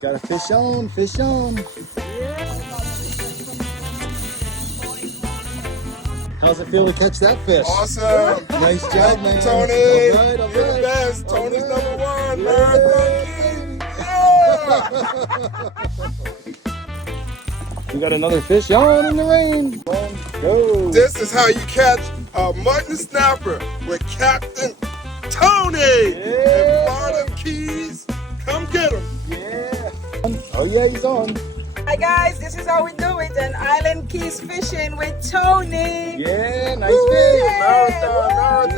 Got a fish on, fish on. How's it feel to catch that fish? Awesome. Nice job, man. Tony. All right, You're the best. Tony's number one, man. We got another fish on in the rain. One, go. This is how you catch a mutton snapper with Captain Tony in Bottom Keys. Come get him. Yeah. Oh yeah, he's on. Hi guys, this is how we do it on Island Keys Fishing with Tony. Yeah, nice fish. Marathon